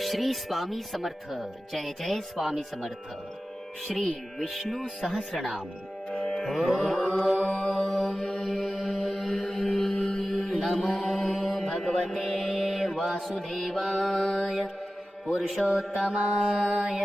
श्री स्वामी समर्थ. जय जय स्वामी समर्थ. श्री विष्णू सहस्रनाम. ओम नमो भगवते वासुदेवाय पुरुषोत्तमाय.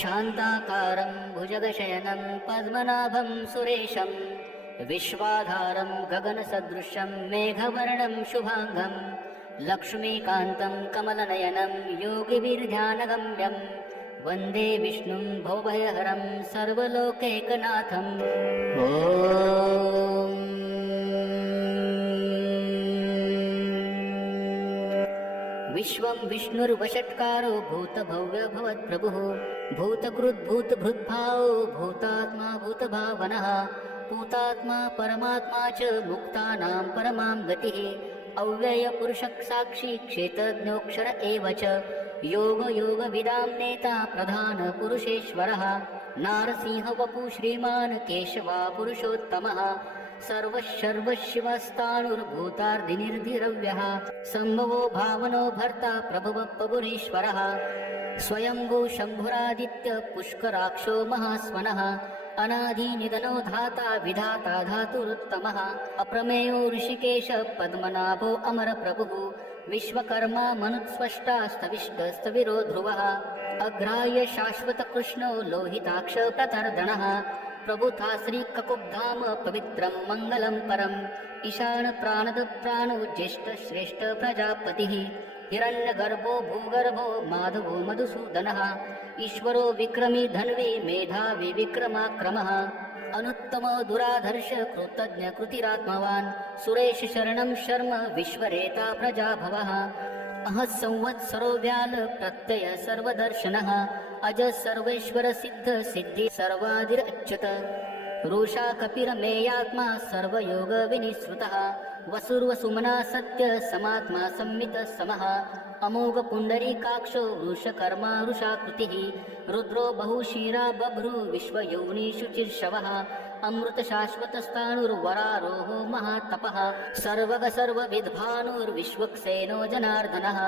शान्ताकारं भुजगशयनं पद्मनाभं सुरेशं विश्वाधारं गगनसदृशं मेघवर्णं शुभांगं लक्ष्मीकान्तं कमलनयनं योगिभिर्ध्यानगम्यं वन्दे विष्णुं भवभयहरं सर्वलोकैकनाथम्. ॐ विश्वं विष्णुर्वषट्कारो भूतभव्य भवत्प्रभुः भूतकृद्भूतभृद्भावो भूतात्मा भूतभावनः भूतात्मा परमात्मा च मुक्तानां परमां गतिः अव्ययपुरुषः साक्षी क्षेत्रज्ञोऽक्षर एव च योगयोगविदां नेता प्रधानपुरुषेश्वरः नारसिंहवपु श्रीमान् केशवा पुरुषोत्तमः सर्वशर्वशिवस्ताणुर्भूतार्धिनिर्धिरव्यः सम्भवो भावनो भर्ता प्रभवः प्रभुरीश्वरः स्वयंभू शम्भुरादित्य पुष्कराक्षो महास्वनः अनादिनिधनो धाता विधाता धातुरुत्तमः अप्रमेयो ऋषिकेश पद्मनाभो अमरप्रभुः विश्वकर्मा मनुस्वष्टा स्तविष्टस्तविरो ध्रुवः अग्राह्य शाश्वतकृष्णो लोहिताक्ष प्रतर्दनः प्रभुता श्रीककुब्धाम पवित्रं मङ्गलं परम् ईशान प्राणद प्राणो ज्येष्ठ श्रेष्ठ प्रजापतिः हिरण्यगर्भो भूगर्भो माधवो मधुसूदनः ईश्वरो विक्रमी धन्वी मेधावी विक्रमाक्रमः अनुत्तमो दुराधर्ष कृतज्ञ कृतिरात्मवान् सुरेश शरणं शर्म विश्वरेता प्रजाभवः अह संवत्सरो व्याल प्रत्यय सर्वदर्शनः अज सर्वेश्वर सिद्ध सिद्धि सर्वादिरच्युत रुषा कपिरमेयात्मा सर्वयोग विनिश्रुतः वसुर्वसुमना सत्य समात्मा संमित समः अमोघ पुंडरीकाक्षो वृषकर्मा वृषाकृतिः रुद्रो बहुशीरा बभ्रु विश्वयोनिषु चिर्षवः अमृत शाश्वतस्ताणुर्वरारोहो महातपः सर्वग सर्वविद्भानुर्विश्वक्सेनो जनार्दनः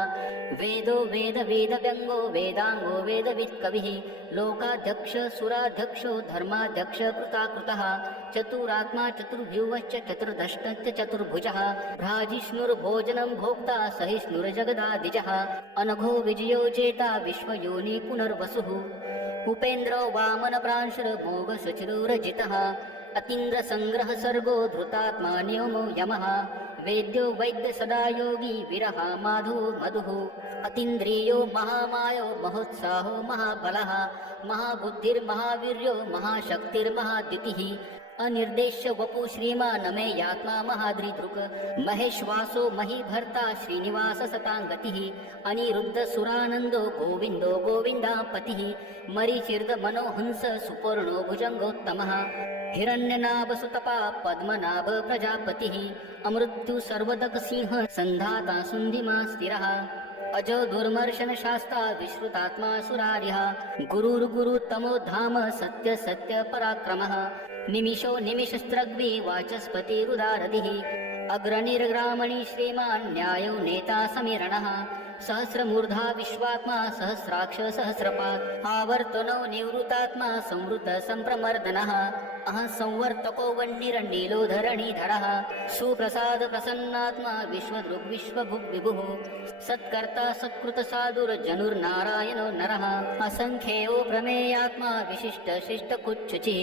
वेदो वेदव्यङ्गो वेदांगो वेदवित्कविः लोकाध्यक्ष सुराध्यक्षो धर्माध्यक्ष कृताकृतः चतुरात्मा चतुर्भ्युवश्च चतुर्दष्टश्च चतुर्भुजः भ्राजिष्णुर्भोजनं भोक्ता सहिष्णुर्जगदादिजः अनघो विजयो चेता विश्वयोनि पुनर्वसुः उपेन्द्रो वामन प्रांशुर्भोग शुचिरुरजितः अतीन्द्र संग्रह सर्गो धृतात्मा नियमो यमः वेद्यो वैद्य सदा योगी विरहा माधो मधुः अतीन्द्रियो महामायो महोत्साहो महाबलः महाबुद्धिर्महावीर्यो महाशक्तिर्महाद्युतिः अनिर्देश्य वपु श्रीमानमे यात्मा महाद्रिदृक् महेश्वासो महीभर्ता श्रीनिवास सतांगतिः अनिरुद्ध सुरानन्दो गोविन्दो गोविन्दापतिः मरीचिर्द मनोहंस सुपर्णो भुजङ्गोत्तमः हिरण्यनाभ सुतपा पद्मनाभ प्रजापतिः अमृत्यु सर्वदक सिंह सन्धाता सुन्धिमा स्थिरः अजो दुर्मर्शन शास्ता विश्रुतात्मा सुरारिः गुरुर्गुरुतमो धाम सत्य सत्य पराक्रमः निमिषो निमिषस्त्रग्वी वाचस्पतिरुदारधिः अग्रणिर्ग्रामणि श्रीमान् न्यायो नेता समीरणः सहस्रमूर्धा विश्वात्मा सहस्राक्ष सहस्रपात् आवर्तनो निवृतात्मा संवृत संप्रमर्दनः अह संवर्तको वह्निरनीलोधरणीधरः सुप्रसाद प्रसन्नात्मा विश्वदृग् विश्वभुग् विभुः सत्कर्ता सत्कृतसाधुर्जनुर्नारायणो नरः असंख्येयो प्रमेयात्मा विशिष्ट शिष्टकुच्युचिः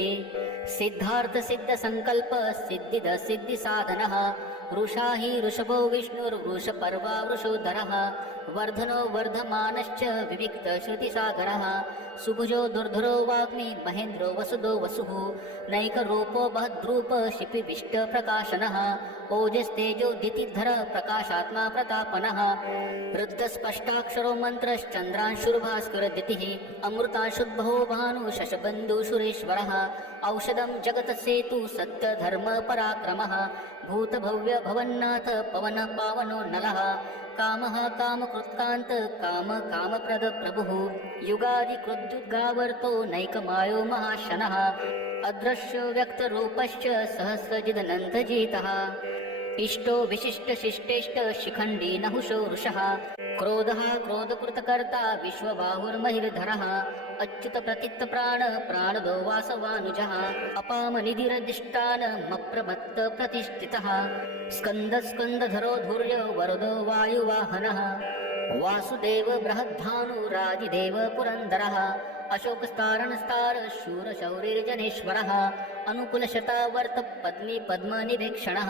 सिद्धार्थ सिद्ध संकल्प सिद्धिद सिद्धि साधनः वृषा हि ऋषभो विष्णुर्वृषपर्वा वृषोधरः वर्धनो वर्धमानश्च विविक्त श्रुतिसागरः सुभुजो दुर्धरो वाग्मी महेन्द्रो वसुदो वसुः नैकरूपो बहद्रूप शिपिविष्ट प्रकाशनः ओजस्तेजो दितिधर प्रकाशात्मा प्रतापनः वृद्धस्पष्टाक्षरो मन्त्रश्चन्द्रांशुर्भास्करदितिः अमृतांशुद्भवो भानु शशबन्धु सुरेश्वरः औषधं जगतसेतु सत्यधर्म पराक्रमः भूतभव्य भवन्नाथ पवन पावनो नलः कामः कामकृत्कान्त काम कामप्रद प्रभुः युगादिकृद्युद्गावर्तो नैकमायो महाशनः अदृश्य व्यक्तरूपश्च सहस्रजिदनन्दजितः इष्टो विशिष्ट शिष्टेष्ट शिखण्डी नहुषो वृषः क्रोधः क्रोधकृतकर्ता विश्वबाहुर्महिर्धरः अच्युत प्रतीत प्राण प्राणदो वासवानुजः अपामनिधिरधिष्ठानमप्रमत्त प्रतिष्ठितः स्कन्द स्कन्दधरो धुर्यो वरदो वायुवाहनः वासुदेव बृहद्भानुरादिदेव पुरन्दरः अशोकस्तारणस्तार शूरशौरिर्जनेश्वरः अनुकुलशतावर्त पद्मी पद्मनिवेक्षणः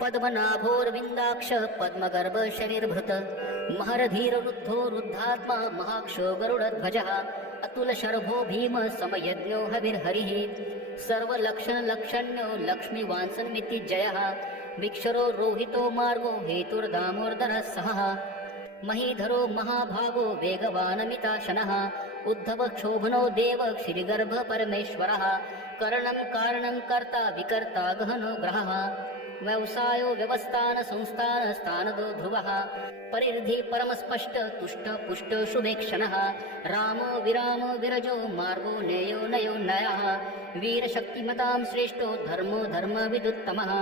पद्मनाभोर्विन्दाक्ष पद्मगर्भ शरीरभृत महरधीररुद्धो रुद्धात्मा महाक्षो गरुडध्वजः अतुलशर्भो भीम समयज्ञो हविर्हरिः सर्वलक्षणलक्षण्यो लक्ष्मीवांसन्मितिजयः विक्षरो रोहितो मार्गो हेतुर्दामोदरः सहः महीधरो महाभागो वेगवानमिताशनः उद्धव क्षोभनो देव श्रीगर्भ परमेश्वरः करणं कारणं कर्ता विकर्ता गहनो ग्रहः व्यवसायो व्यवस्थान संस्थान स्थानदो ध्रुवः परिर्धि परमस्पष्ट तुष्ट पुष्ट शुभेक्षणः रामो विरामो विरजो मार्गो नेयो नयो नयः वीरशक्तिमतां श्रेष्ठो धर्मो धर्मविदुत्तमः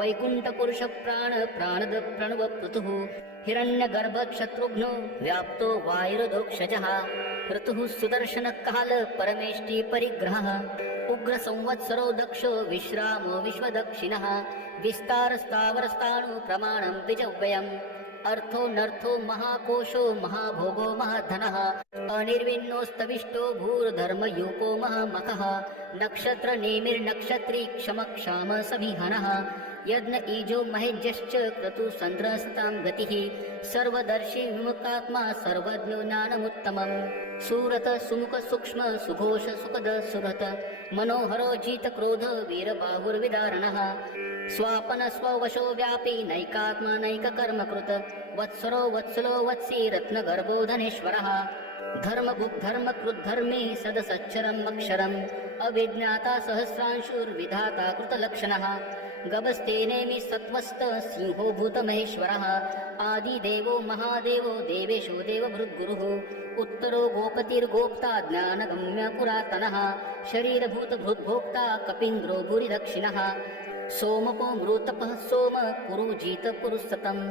वैकुण्ठपुरुष प्राण प्राणद प्रणव पृथुः हिरण्यगर्भ शत्रुघ्नो व्याप्तो वायुर्दोक्षजः ऋतुः सुदर्शन काल परमेष्टि परिग्रहः उग्र संवत्सरो दक्षो विश्रामो विश्वदक्षिणः विस्तारस्तावरस्ताणु प्रमाणं द्विजव्ययम् अर्थो नर्थो महाकोशो महाभोगो महाधनः अनिर्विण्णोस्तविष्टो भूर्धर्मयूपो महामखः नक्षत्र नेमिर्नक्षत्री क्षमक्षाम समिहनः यज्ञ ईजो महेज्यश्च क्रतु सन्द्रसतां गतिः सर्वदर्शी विमुक्तात्मा सर्वज्ञो ज्ञानमुत्तमम् सूरत सुमुख सूक्ष्म सुघोष सुखद सुभत मनोहरो जित क्रोध वीरबाहुर्विदारणः स्वापन स्ववशो व्यापी नैकात्मा नैककर्मकृत वत्सरो वत्सलो वत्सी रत्नगर्भो धनेश्वरः धर्मकृद्धर्मी सदसच्चरम् अक्षरम् अविज्ञाता सहस्रांशुर्विधाता कृतलक्षणः गभस्तेनेमि सत्त्वस्त सिंहो भूतमहेश्वरः आदिदेवो महादेवो देवेशो देवभृद्गुरुः उत्तरो गोपतिर्गोप्ता ज्ञानगम्य पुरातनः शरीरभूतभृद्भोक्ता कपीन्द्रो भूरिदक्षिणः सोमपो मृतपः सोम पुरुजित पुरुसतम्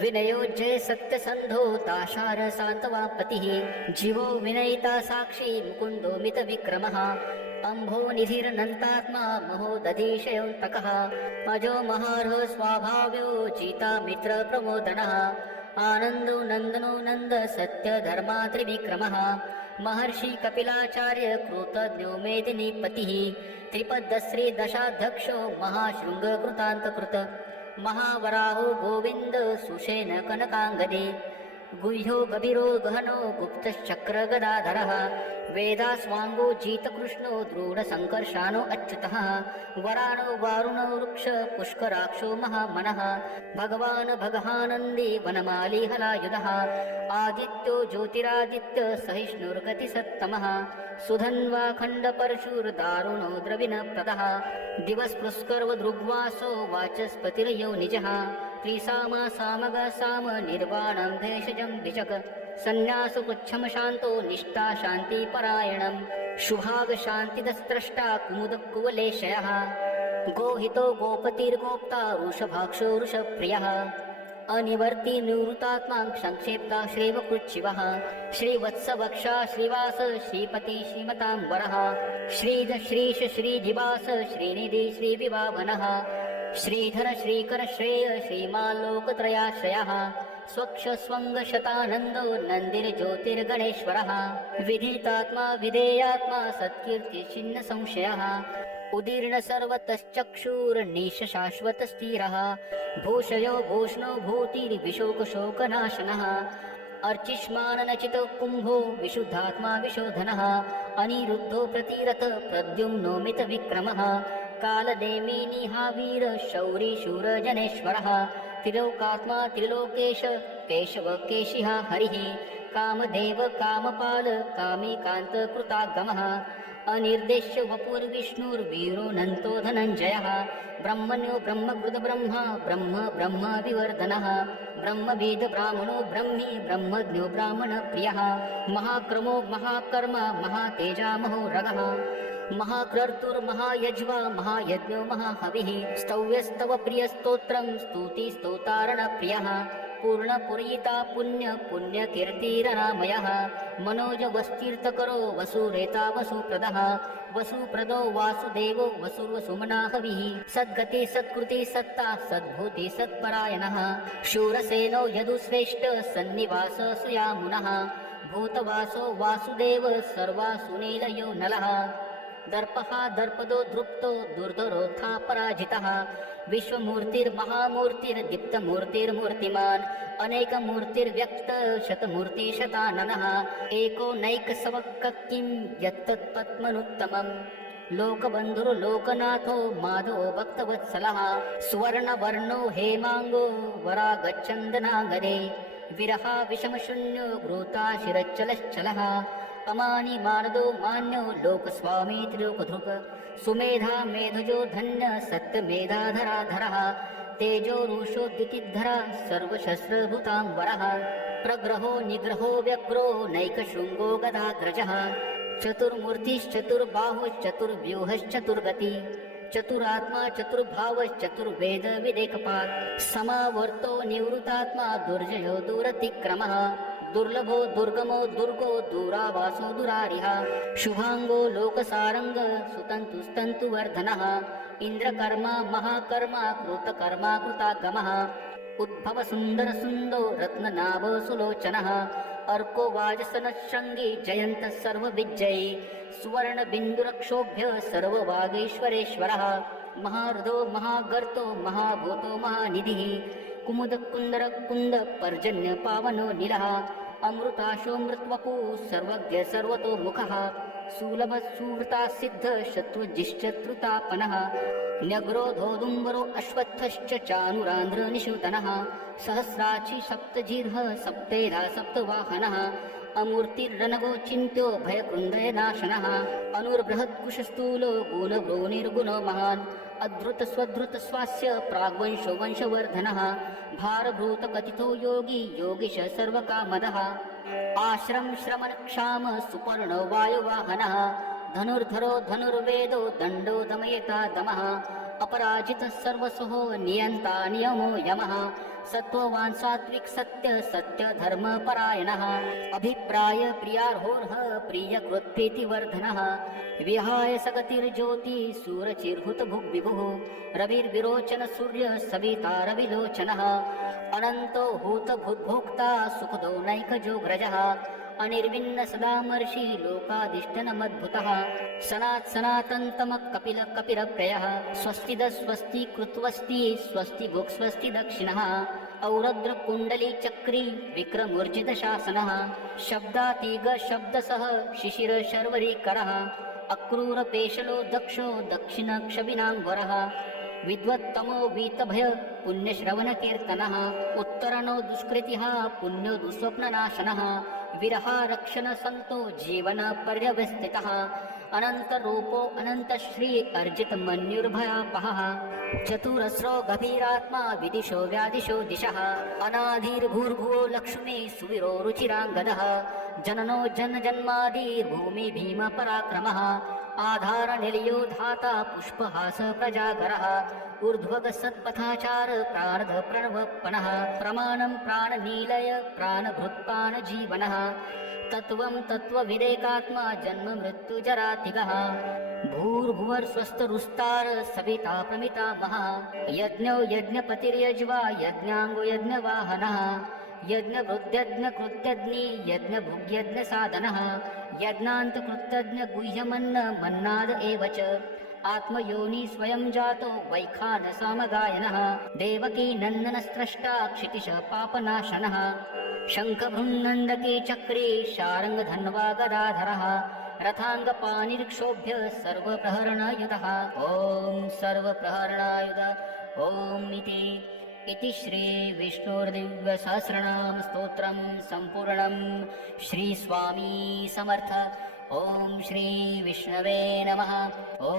विनयो जय सत्यसन्धो दाशार शान्तवापतिः जीवो विनयिता साक्षी मुकुन्दो मितविक्रमः अम्भो निधिर्नन्तात्मा महोदधीशयोऽन्तकः अजो महार्ह स्वाभाव्यो जिता मित्र प्रमोदनः आनन्दो नन्दनो नन्द सत्यधर्मा त्रिविक्रमः महर्षि कपिलाचार्य कृतज्ञो मेदिनीपतिः त्रिपदश्री दशाध्यक्षो महाशृङ्गकृतान्तकृत महावराहो गोविन्द सुषेण कनकाङ्गदे गुह्यो गभीरो गहनो गुप्तश्चक्रगदाधरः वेदास्वाङ्गो जितकृष्णो दृढसङ्कर्षाणो अच्युतः वराणो वारुणो वृक्ष पुष्कराक्षो महामनः भगवान् भगहानन्दी वनमाली हलायुधः आदित्यो ज्योतिरादित्य सहिष्णुर्गतिसत्तमः सुधन्वाखण्डपरशुर्दारुणो द्रविणप्रदः दिवस्पृस्कर्वदृग्वासो वाचस्पतिर्यो निजः त्रिसामा सामग साम निर्वाणं भेषजं विचक सन्न्यासपुच्छं शान्तो निष्ठा शान्तिपरायणं शुभाग शान्तिदस्त्रष्टा कुमुदकुवलेशयः गोहितो गोपतिर्गोप्ता वृषभाक्षो वृषप्रियः अनिवर्ति निवृतात्मा संक्षेप्ता श्रीवकृच्छिवः श्रीवत्सवक्षा श्रीवास श्रीपति श्रीमताम्बरः श्रीध श्रीश श्रीधिवास श्रीनिधि श्रीविभावनः श्रीधर श्रीकर श्रेय श्रीमाल्लोकत्रयाश्रयः स्वक्ष स्वंग शतानन्दो नन्दिर्ज्योतिर्गणेश्वरः विधितात्मा विधेयात्मा सत्कीर्ति छिन्न संशयः उदीर्ण सर्वतश्चक्षुर्निश शाश्वतस्थिरः भूषयो भूषणो भूतिर्विशोकशोकनाशनः अर्चिष्माननचितो कुम्भो विशुद्धात्मा विशोधनः अनिरुद्धो प्रतिरथ प्रद्युम्नो मितविक्रमः कालनेमिनिहावीर शौरी शूरजनेश्वरः त्रिलोकात्मा त्रिलोकेश केशव केशिः हरिः कामदेव कामपाल कामिकान्त कृतागमः अनिर्देश्य वपुर्विष्णुर्वीरो नन्तो धनञ्जयः ब्रह्मण्यो ब्रह्मकृत ब्रह्मा ब्रह्म ब्रह्म विवर्धनः ब्रह्मवेद ब्राह्मणो ब्रह्मी ब्रह्मज्ञो ब्राह्मणप्रियः महाक्रमो महाकर्मा महातेजा महोरगः महाक्रतुर्महायज्वा महायज्ञो महाहविः स्तव्यस्तव प्रियस्तोत्रं स्तुतिस्तोतारणप्रियः पूर्णपुरीता पुण्यकीर्तिरनामयः मनोजवस्तीर्थकरो वसुरेता वसुप्रदः वसुप्रदो वासुदेवो वसुर्वसुमनाहविः सद्गति सत्कृति सत्ता सद्भूति सत्परायणः शूरसेनो यदुश्रेष्ठ सन्निवास सुयामुनः भूतवासो वासुदेव सर्वासुनीलयो नलः दर्पः दर्पदो दृप्तो दुर्धरोऽथा पराजितः विश्वमूर्तिर्महामूर्तिर्दीप्तमूर्तिर्मूर्तिमान् अनेकमूर्तिर्व्यक्त शतमूर्तिशताननः एको नैकसवक्किं यत्तत्पद्मनुत्तमम् लोकबन्धुर्लोकनाथो माधवो भक्तवत्सलः सुवर्णवर्णो हेमाङ्गो वरागच्छन्दनागरे विरहा विषमशून्यो घृता शिरच्चलश्चलः अमानि मानदो मान्यो लोकस्वामी त्रिलोकधृक् सुमेधा मेधजो धन्य सत्यमेधाधराधरः तेजो रुषो द्युतिधरा सर्वशस्त्रभूताम्बरः प्रग्रहो निग्रहो व्यग्रो नैकशृङ्गो गदाग्रजः चतुर्मूर्तिश्चतुर्बाहुश्चतुर्व्यूहश्चतुर्गति चतुरात्मा चतुर्भावश्चतुर्वेद विदेकपात् समावर्तो निवृतात्मा दुर्जयो दूरतिक्रमः दुर्लभो दुर्गमो दुर्गो दूरावासो दुरारिः शुभांगो लोकसारंग सुतंतुस्तंतुवर्धनः इंद्रकर्मा महाकर्मा कृतकर्मा कृतागमः उद्भव सुंदर सुंदो रत्ननाभ सुलोचनः अर्को वाजसनशृंगी जयंत सर्वविजयी सुवर्ण बिंदुरक्षोभ्य सर्ववागीश्वरेश्वरः महार्धो महागर्तो महाभूतो महानिधिः कुमुद कुंदर कुंद पर्जन्य पावनो नीलः अमृताशो मृत्वपु सर्वज्ञ सर्वतो मुखः सुलभ सुहृता सिद्ध शत्रुजिश्चत्रुतापनः न्यग्रोधोदुम्बरो अश्वत्थश्च चानुरान्ध्र निषूतनः सहस्राक्षी सप्तजिह्व सप्तेधा सप्तवाहनः अमूर्तिर्रणगो चिन्त्यो भयकृन्दयनाशनः अनुर्बृहत्कुशस्थूलो गुणभ्रो निर्गुणो महान् अधृत स्वधृत स्वास्य प्राग्वंशो वंशवर्धनः भारभूत कथितो योगी योगीश सर्वकामदः आश्रम श्रमण क्षाम सुपर्णो वायुवाहनः धनुर्धरो धनुर्वेदो दण्डो दमयता दमः अपराजित सर्वसहो नियन्ता नियमो यमः सत्त्ववान् सात्विक सत्य सत्य धर्म परायणः अभिप्राय प्रियार्होर्ह प्रियकृत् प्रीतिवर्धनः विहाय सगतिर्ज्योति सूरचिर्हुत भुग्विभुः रविर्विरोचन सूर्य सविता रविलोचनः अनन्तो हूत भूद्भोक्ता सुखदो नैकजोग्रजः अनिर्विन्न सदामर्षि लोकाधिष्ठनमद्भुतः सनातन्तम कपिल कपिरप्ययः स्वस्तिद स्वस्ति कृत्वस्ति स्वस्ति भुक् स्वस्ति दक्षिणः औरद्र कुण्डली चक्री विक्रमूर्जित शासनः शब्दातीग शब्दसः शिशिर शर्वरीकरः अक्रूर पेशलो दक्षो दक्षिणक्षविनाम्बरः विद्वत्तमो वीतभय पुण्यश्रवणकीर्तनः उत्तरणो दुष्कृतिः पुण्यो दुःस्वप्ननाशनः विरहारक्षण संतो जीवन पर्यवस्थितः अनन्तरूपो अनन्तश्री अर्जित मन्युर्भयापहः चतुरस्रो गभीरात्मा विदिशो व्यादिशो दिशः अनाधिर्भूर्भुवो लक्ष्मी सुवीरो रुचिराङ्गदः जननो जन्मजन्मादिर्भूमि भीम पराक्रमः आधार निलयो धाता पुष्पहास प्रजागरः ऊर्ध्वग सत्पथाचार प्रारध प्रणवपनः प्रमाणं प्राणनीलय प्राणभृत्पान जीवनः तत्त्वं तत्त्वविदेकात्मा जन्म मृत्युजरातिगः भूर्भुवर् स्वस्तरुस्तार सविता प्रमितामहः यज्ञो यज्ञपतिर्यज्वा यज्ञाङ्गो यज्ञवाहनः यज्ञभृद्यज्ञकृत्यग्नि यज्ञभुग्यज्ञसाधनः यज्ञान्तकृत्यज्ञ गुह्यमन्न मन्नाद एव च आत्मयोनि स्वयं जातो वैखान सामगायनः देवकी नन्दनस्रष्टा क्षितिश पापनाशनः शङ्खभृन्नन्दके चक्रे शारङ्गधन्वा गदाधरः रथाङ्गपाणिर्क्षोभ्य सर्वप्रहरणयुतः ॐ सर्वप्रहरणायुध ॐ इति श्री विष्णुर्दिव्यसहस्रनाम स्तोत्रं सम्पूर्णं श्री स्वामी समर्थ। ॐ श्री विष्णवे नमः। ॐ